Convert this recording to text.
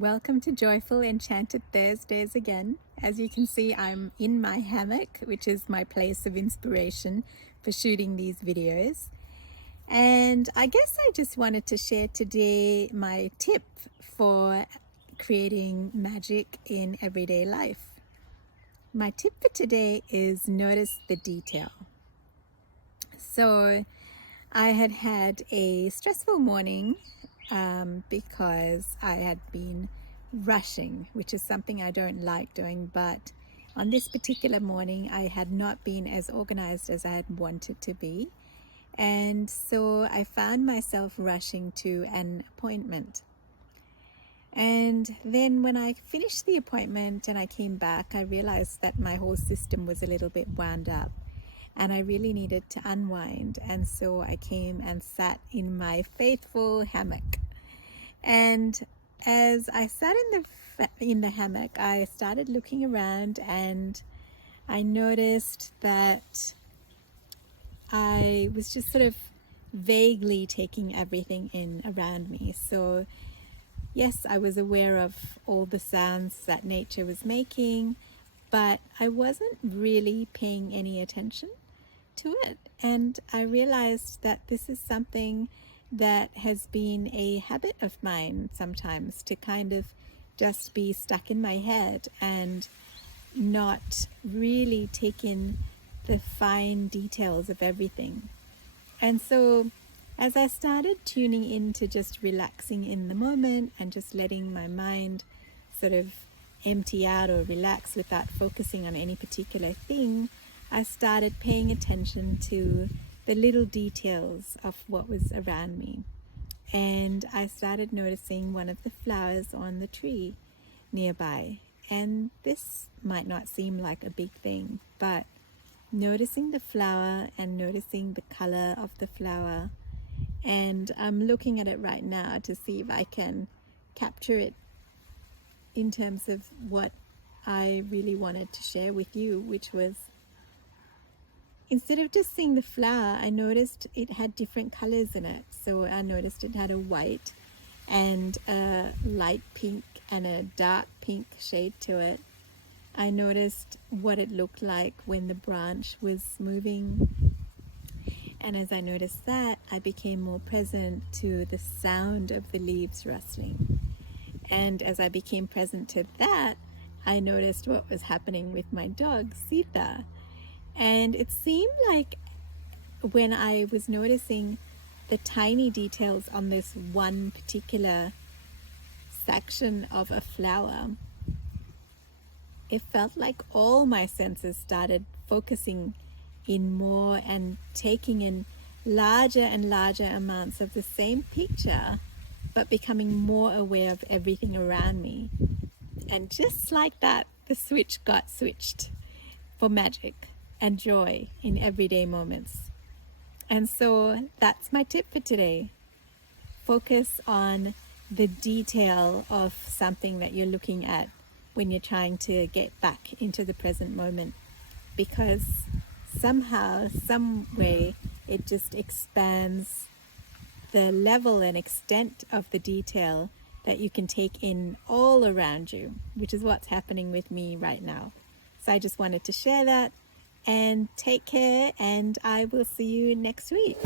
Welcome to Joyful Enchanted Thursdays again. As you can see, I'm in my hammock, which is my place of inspiration for shooting these videos. And I guess I just wanted to share today my tip for creating magic in everyday life. My tip for today is notice the detail. So I had a stressful morning because I had been rushing, which is something I don't like doing. But on this particular morning, I had not been as organized as I had wanted to be. And so I found myself rushing to an appointment. And then when I finished the appointment and I came back, I realized that my whole system was a little bit wound up and I really needed to unwind. And so I came and sat in my faithful hammock. And as I sat in the hammock, I started looking around and I noticed that I was just sort of vaguely taking everything in around me. So yes, I was aware of all the sounds that nature was making, but I wasn't really paying any attention to it. And I realized that this is something that has been a habit of mine sometimes, to kind of just be stuck in my head and not really take in the fine details of everything. And so as I started tuning into just relaxing in the moment and just letting my mind sort of empty out or relax without focusing on any particular thing, I started paying attention to the little details of what was around me. And I started noticing one of the flowers on the tree nearby. And this might not seem like a big thing, but noticing the flower and noticing the color of the flower, and I'm looking at it right now to see if I can capture it in terms of what I really wanted to share with you, which was, instead of just seeing the flower, I noticed it had different colors in it. So I noticed it had a white and a light pink and a dark pink shade to it. I noticed what it looked like when the branch was moving. And as I noticed that, I became more present to the sound of the leaves rustling. And as I became present to that, I noticed what was happening with my dog, Sita. And it seemed like when I was noticing the tiny details on this one particular section of a flower, it felt like all my senses started focusing in more and taking in larger and larger amounts of the same picture, but becoming more aware of everything around me. And just like that, the switch got switched for magic and joy in everyday moments. And so that's my tip for today. Focus on the detail of something that you're looking at when you're trying to get back into the present moment, because somehow, some way, it just expands the level and extent of the detail that you can take in all around you, which is what's happening with me right now. So I just wanted to share that. And take care, and I will see you next week.